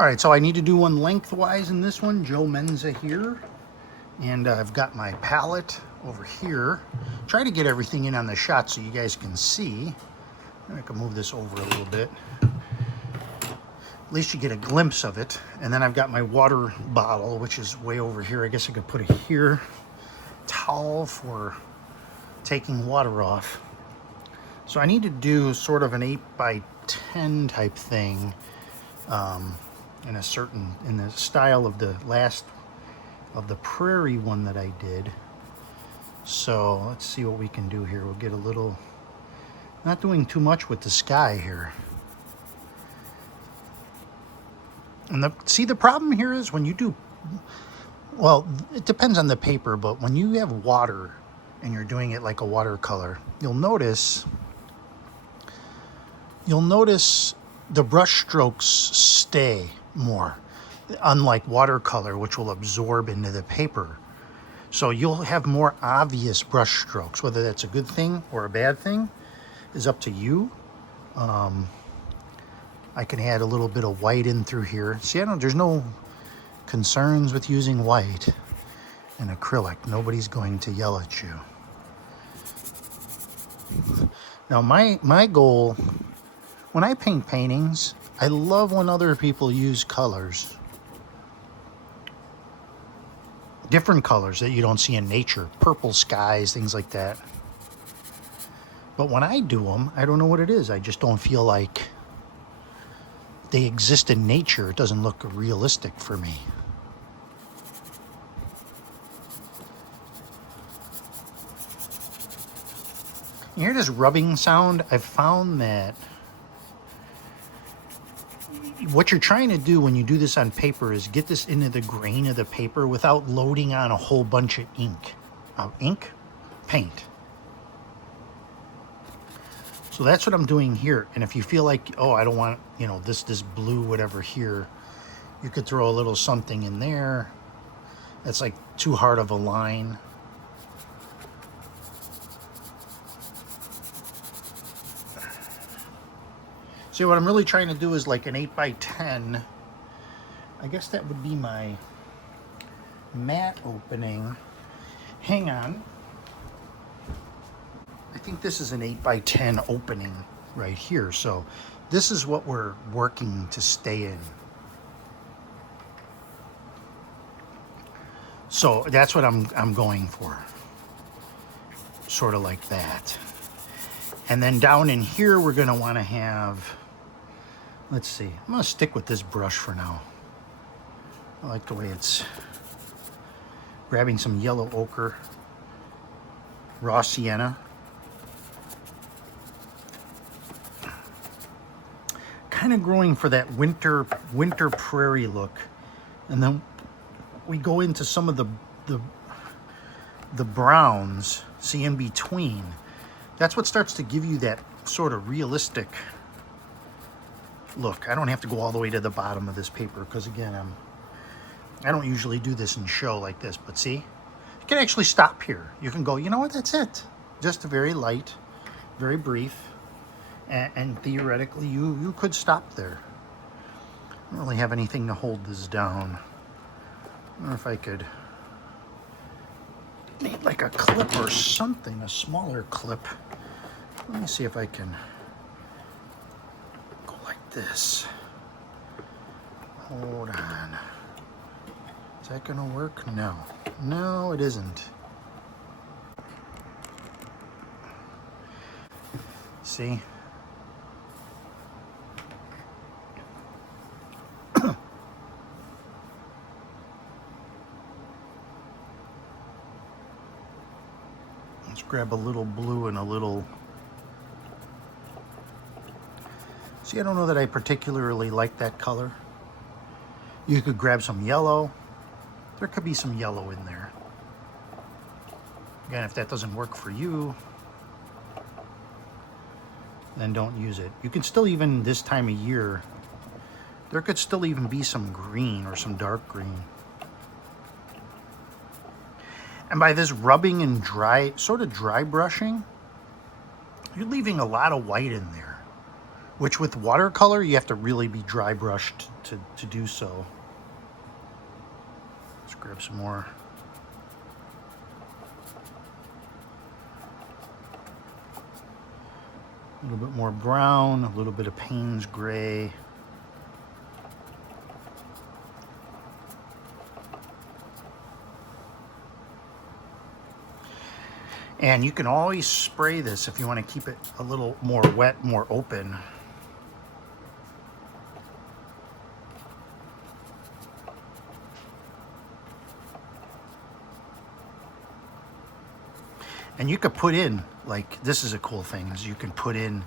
All right, so I need to do one lengthwise in this one. Joe Menza here. And I've got my palette over here. Try to get everything in on the shot so you guys can see. I can move this over a little bit. At least you get a glimpse of it. And then I've got my water bottle, which is way over here. I guess I could put it here. Towel for taking water off. So I need to do sort of an 8x10 type thing in the style of the last of the prairie one that I did. So let's see what we can do here. We'll get a little, not doing too much with the sky here. And the problem here is when you do, well, it depends on the paper, but when you have water and you're doing it like a watercolor, you'll notice the brush strokes stay more, unlike watercolor, which will absorb into the paper. So you'll have more obvious brush strokes. Whether that's a good thing or a bad thing is up to you. I can add a little bit of white in through here. See, there's no concerns with using white in acrylic. Nobody's going to yell at you. Now my goal, when I paint paintings, I love when other people use colors. Different colors that you don't see in nature. Purple skies, things like that. But when I do them, I don't know what it is. I just don't feel like they exist in nature. It doesn't look realistic for me. You hear this rubbing sound? I've found that what you're trying to do when you do this on paper is get this into the grain of the paper without loading on a whole bunch of ink. Paint. So that's what I'm doing here. And if you feel like, oh, I don't want, this blue whatever here, you could throw a little something in there. That's like too hard of a line. See, what I'm really trying to do is like an 8x10. I guess that would be my matte opening. Hang on. I think this is an 8x10 opening right here. So this is what we're working to stay in. So that's what I'm going for. Sort of like that. And then down in here, we're going to want to have, let's see, I'm going to stick with this brush for now. I like the way it's grabbing some yellow ochre, raw sienna. Kind of growing for that winter prairie look. And then we go into some of the browns, see, in between. That's what starts to give you that sort of realistic look. I don't have to go all the way to the bottom of this paper because, again, I don't usually do this in show like this, but see, you can actually stop here. You can go, you know what, that's it. Just a very light, very brief, and theoretically you could stop there. I don't really have anything to hold this down. I don't know if I could need like a clip or something, a smaller clip. Let me see if I can go like this. Hold on. Is that gonna work? No. No, it isn't. See? Let's grab a little blue and a little... See, I don't know that I particularly like that color. You could grab some yellow. There could be some yellow in there. Again, if that doesn't work for you, then don't use it. You can still, even this time of year, there could still even be some green or some dark green. And by this rubbing and dry brushing, you're leaving a lot of white in there. which with watercolor, you have to really be dry brushed to do so. Let's grab some more. A little bit more brown, a little bit of Payne's gray. And you can always spray this if you want to keep it a little more wet, more open. And you could put in, like, this is a cool thing, is you can put in,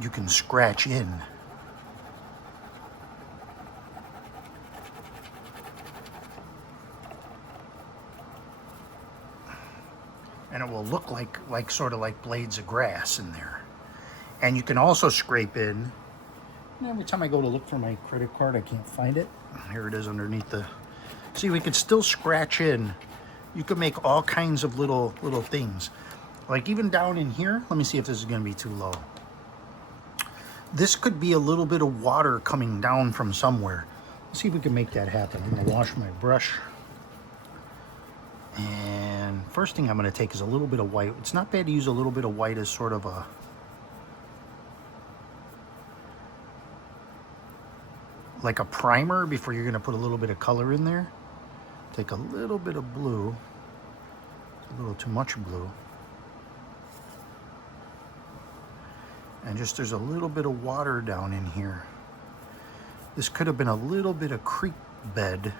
you can scratch in. And it will look like sort of like blades of grass in there. And you can also scrape in. And every time I go to look for my credit card, I can't find it. Here it is underneath the, see, we could still scratch in. You could make all kinds of little things. Like even down in here, let me see if this is gonna be too low. This could be a little bit of water coming down from somewhere. Let's see if we can make that happen. I'm gonna wash my brush. And first thing I'm gonna take is a little bit of white. It's not bad to use a little bit of white as sort of a, like a primer before you're gonna put a little bit of color in there. Take a little bit of blue, a little too much blue. And just there's a little bit of water down in here. This could have been a little bit of creek bed.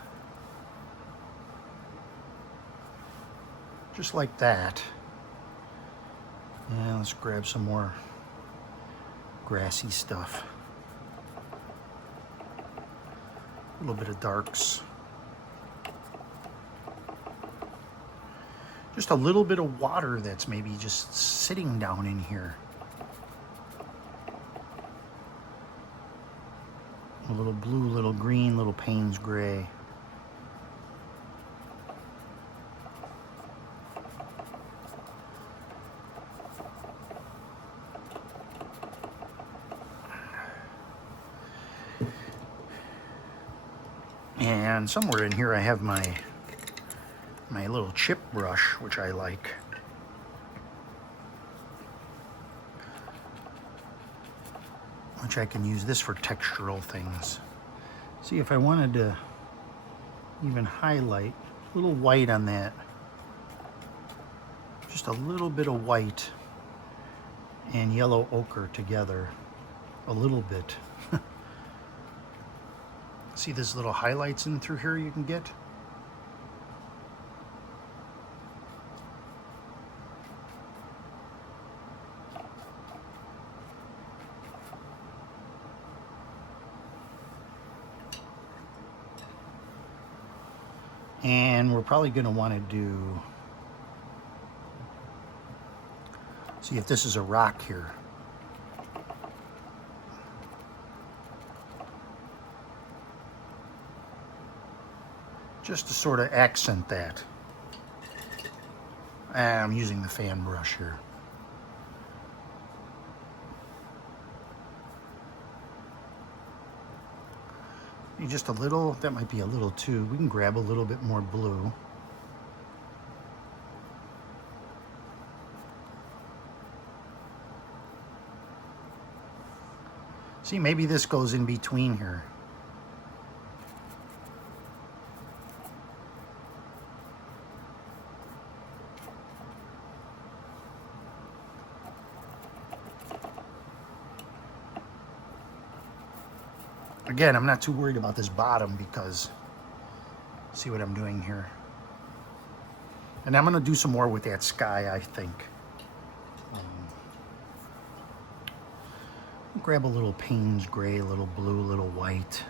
Just like that. And let's grab some more grassy stuff. A little bit of darks. Just a little bit of water that's maybe just sitting down in here. A little blue, little green, little Payne's gray. And somewhere in here I have my little chip brush, which I like. Which I can use this for textural things. See, if I wanted to even highlight a little white on that, just a little bit of white and yellow ochre together, a little bit. See these little highlights in through here you can get? And we're probably going to want to do, see if this is a rock here. Just to sort of accent that. And I'm using the fan brush here. Just a little, that might be a little too, we can grab a little bit more blue. See, maybe this goes in between here. Again, I'm not too worried about this bottom because, see what I'm doing here. And I'm gonna do some more with that sky, I think. Grab a little Payne's gray, a little blue, a little white.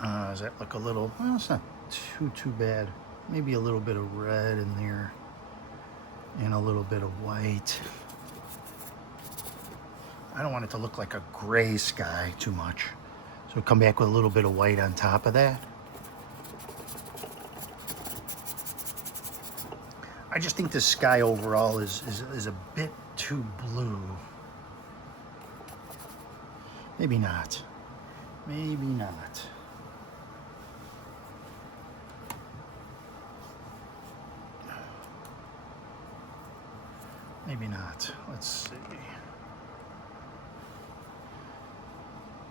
Does that look a little, well, it's not too bad. Maybe a little bit of red in there and a little bit of white. I don't want it to look like a gray sky too much. So come back with a little bit of white on top of that. I just think the sky overall is a bit too blue. Maybe not. Maybe not. Maybe not. Let's see.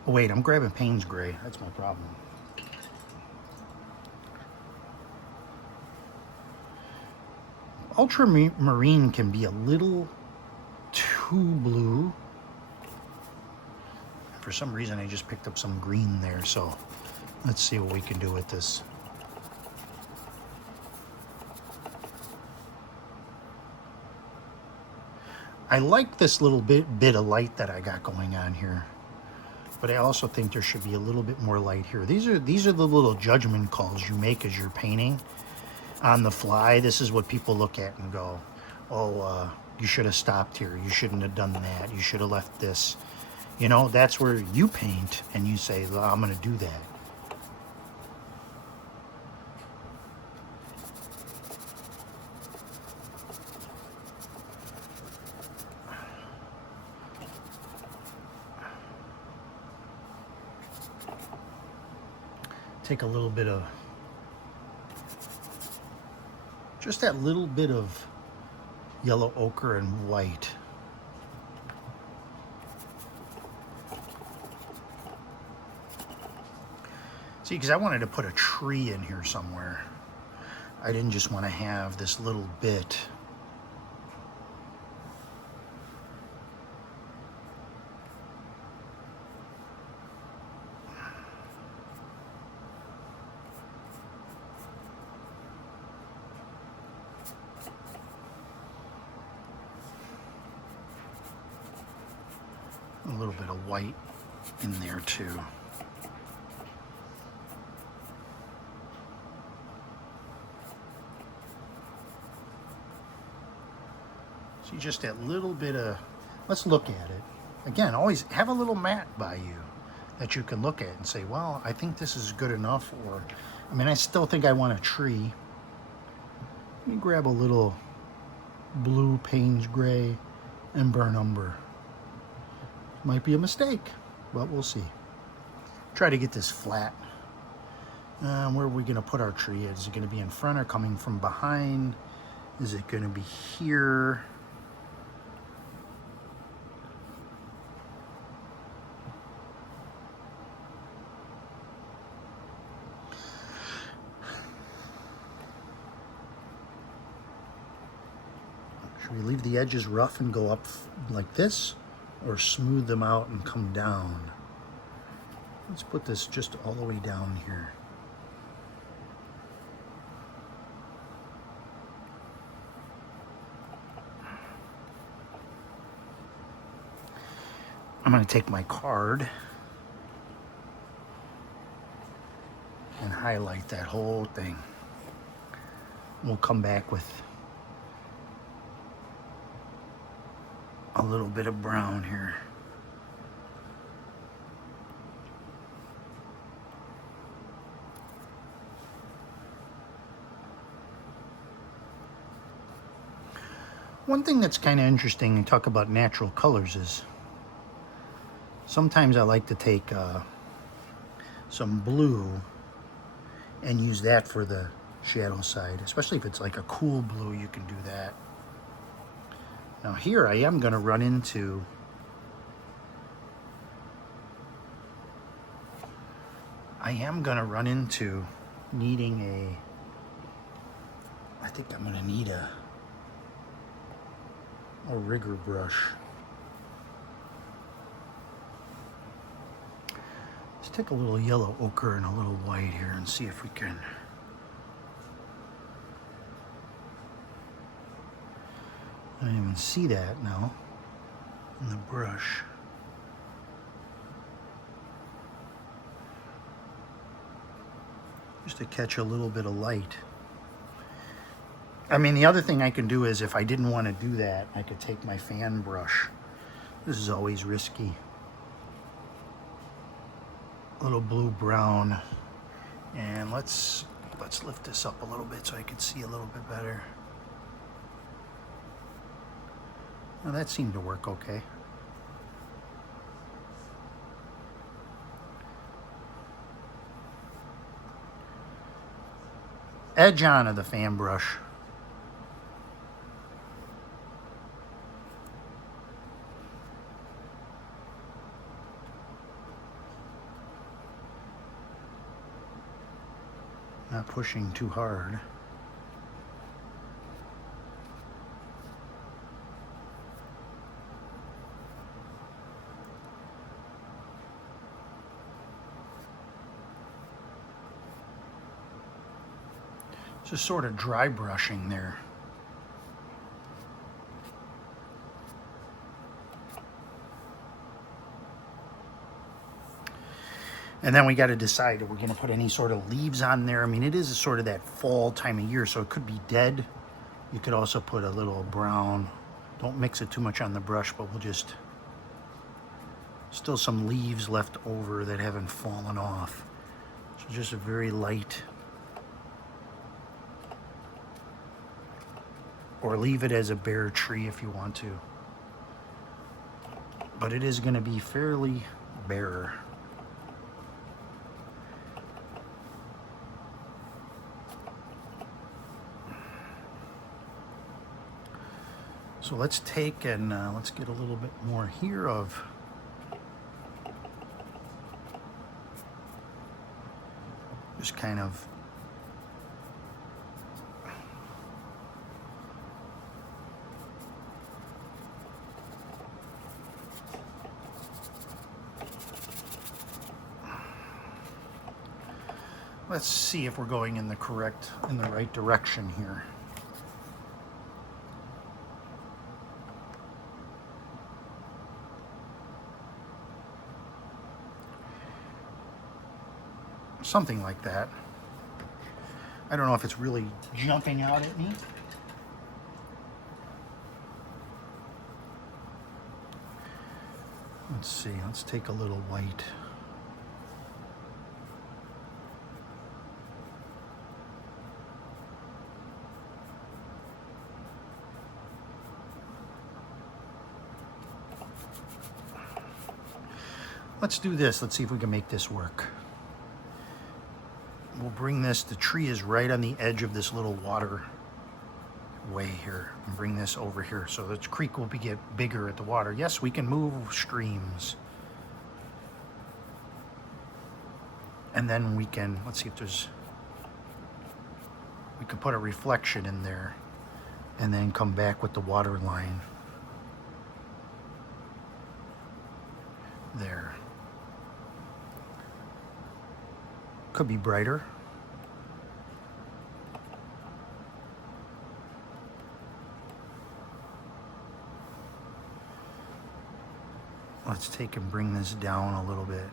Oh, wait, I'm grabbing Payne's Gray. That's my problem. Ultramarine can be a little too blue. For some reason, I just picked up some green there, so let's see what we can do with this. I like this little bit of light that I got going on here, but I also think there should be a little bit more light here. These are the little judgment calls you make as you're painting on the fly. This is what people look at and go, oh, you should have stopped here. You shouldn't have done that. You should have left this. You know, that's where you paint and you say, well, I'm going to do that. Take a little bit of, just that little bit of yellow ochre and white. See, because I wanted to put a tree in here somewhere. I didn't just want to have this little bit. A little bit of white in there too. See, just that little bit of, let's look at it. Again, always have a little mat by you that you can look at and say, well, I think this is good enough, or, I mean, I still think I want a tree. Let me grab a little blue Payne's Gray and burn umber. Might be a mistake, but we'll see. Try to get this flat. Where are we going to put our tree? Is it going to be in front or coming from behind? Is it going to be here? Should we leave the edges rough and go up like this, or smooth them out and come down? Let's put this just all the way down here. I'm going to take my card and highlight that whole thing. We'll come back with a little bit of brown here. One thing that's kind of interesting and talk about natural colors is sometimes I like to take some blue and use that for the shadow side, especially if it's like a cool blue. You can do that. Now here I am going to run into needing I think I'm going to need a rigger brush. Let's take a little yellow ochre and a little white here and see if we can. I don't even see that now in the brush. Just to catch a little bit of light. I mean, the other thing I can do is, if I didn't want to do that, I could take my fan brush. This is always risky. A little blue brown, and let's lift this up a little bit so I can see a little bit better. Well, that seemed to work okay. Edge on of the fan brush. Not pushing too hard. Just sort of dry brushing there. And then we got to decide if we're going to put any sort of leaves on there. I mean, it is sort of that fall time of year, so it could be dead. You could also put a little brown. Don't mix it too much on the brush, but we'll just... Still some leaves left over that haven't fallen off. So just a very light... Or leave it as a bare tree if you want to. But it is going to be fairly bare. So let's take and let's get a little bit more here of just kind of let's see if we're going in the right direction here. Something like that. I don't know if it's really jumping out at me. Let's see, let's take a little white. Let's do this. Let's see if we can make this work. We'll bring this, the tree is right on the edge of this little water way here, and bring this over here so the creek will get bigger at the water. Yes, we can move streams. And then we can, let's see if there's, we could put a reflection in there and then come back with the water line. There. Could be brighter. Let's take and bring this down a little bit.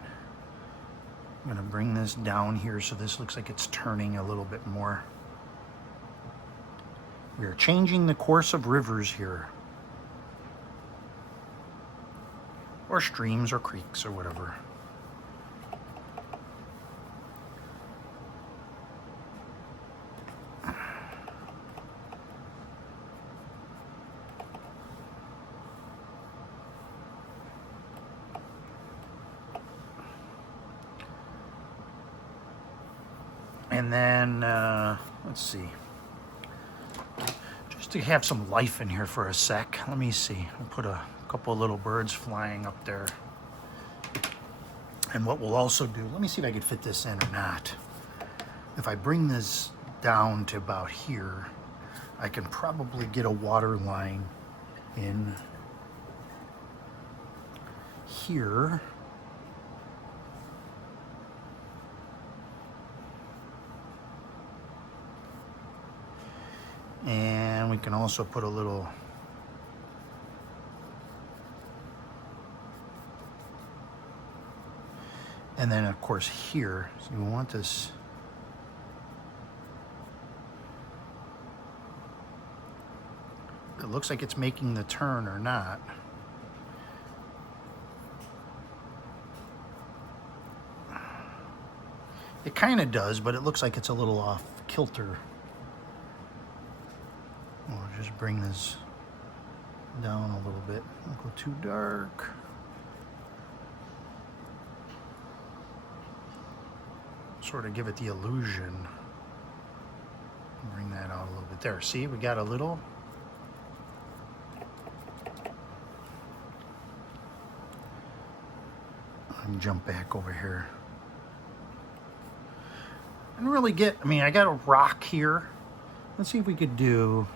I'm going to bring this down here so this looks like it's turning a little bit more. We are changing the course of rivers here. Or streams or creeks or whatever. And then, let's see, just to have some life in here for a sec, let me see, I'll put a couple of little birds flying up there. And what we'll also do, let me see if I can fit this in or not. If I bring this down to about here, I can probably get a water line in here. And we can also put a little and then of course here, so we want this it looks like it's making the turn or not. It kind of does, but it looks like it's a little off kilter. We'll just bring this down a little bit. Don't go too dark. Sort of give it the illusion. Bring that out a little bit there. See, we got a little. And jump back over here. And really get, I mean, I got a rock here. Let's see if we could do,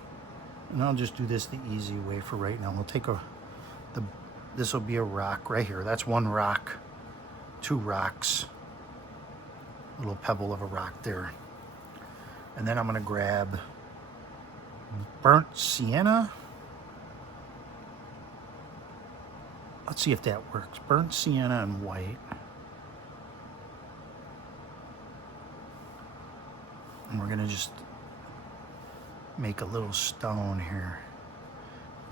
and I'll just do this the easy way for right now. We'll take this will be a rock right here. That's one rock, two rocks. Little pebble of a rock there. And then I'm gonna grab burnt sienna. Let's see if that works. Burnt sienna and white. And we're gonna just make a little stone here.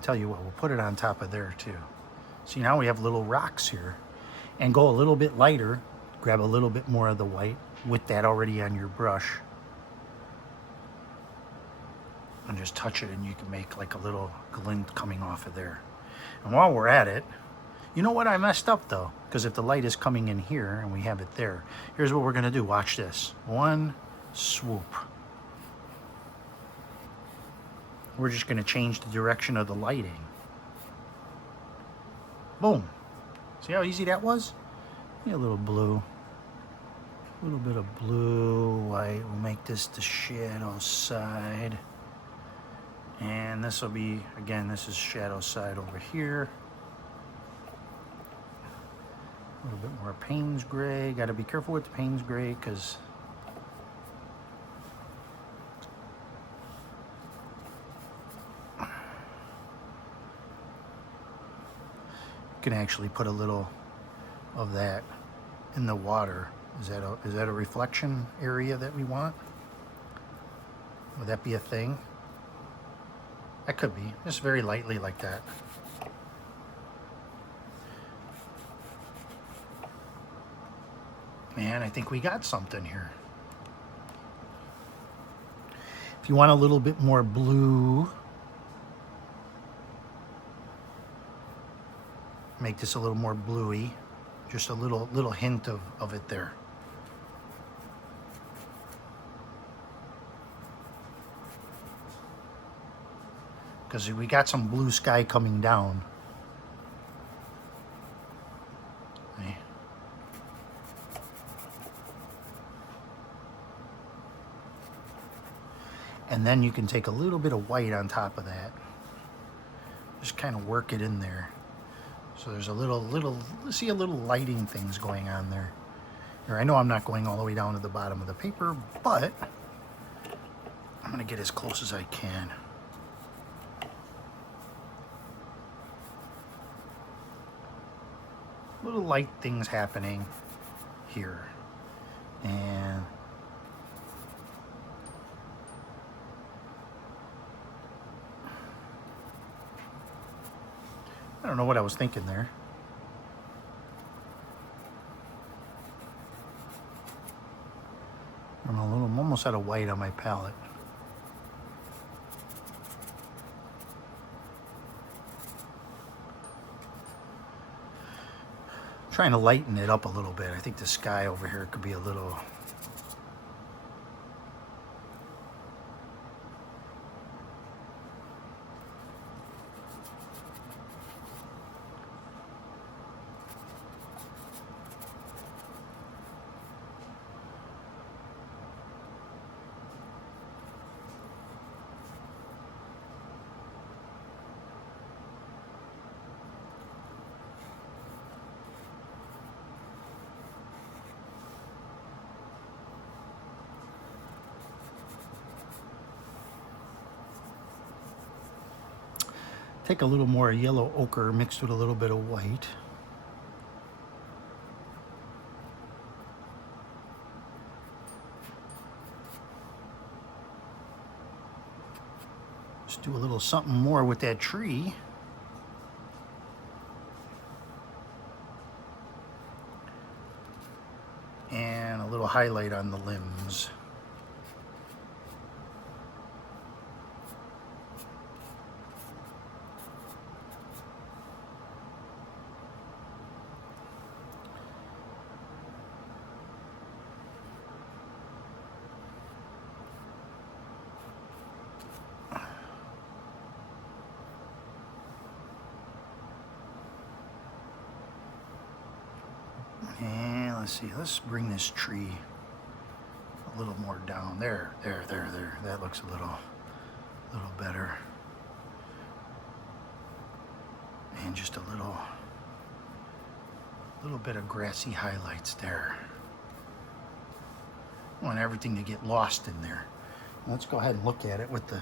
Tell you what, we'll put it on top of there too. See, now we have little rocks here. And go a little bit lighter, grab a little bit more of the white with that already on your brush. And just touch it and you can make like a little glint coming off of there. And while we're at it, you know what, I messed up though, because if the light is coming in here and we have it there, here's what we're gonna do, watch this. One swoop. We're just gonna change the direction of the lighting. Boom. See how easy that was? Yeah, a little blue. A little bit of blue, white. We'll make this the shadow side. And this will be, again, this is shadow side over here. A little bit more Payne's gray. Got to be careful with the Payne's gray because you can actually put a little of that in the water. Is that a reflection area that we want? Would that be a thing? That could be, just very lightly like that. Man, I think we got something here. If you want a little bit more blue, make this a little more bluey. Just a little hint of it there. Because we got some blue sky coming down. Okay. And then you can take a little bit of white on top of that. Just kind of work it in there. So there's a little, see a little lighting things going on there. Here, I know I'm not going all the way down to the bottom of the paper, but I'm gonna get as close as I can. Little light things happening here. And I don't know what I was thinking there. I'm almost out of white on my palette. Trying to lighten it up a little bit. I think the sky over here could be a little. Take a little more yellow ochre mixed with a little bit of white. Just do a little something more with that tree. And a little highlight on the limbs. And let's see, let's bring this tree a little more down. There. That looks a little better. And just a little bit of grassy highlights there. I want everything to get lost in there. Let's go ahead and look at it with the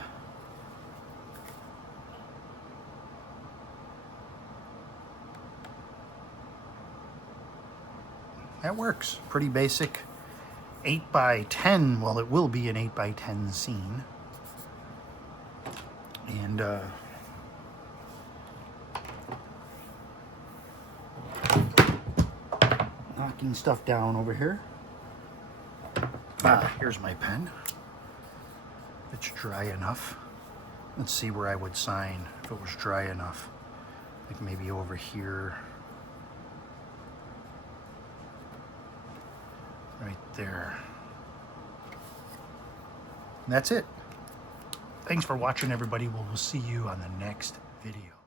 that works. Pretty basic 8x10. Well, it will be an 8x10 scene. And knocking stuff down over here. Here's my pen. It's dry enough. Let's see where I would sign if it was dry enough. Like maybe over here. Right there. And that's it. Thanks for watching, everybody. We'll see you on the next video.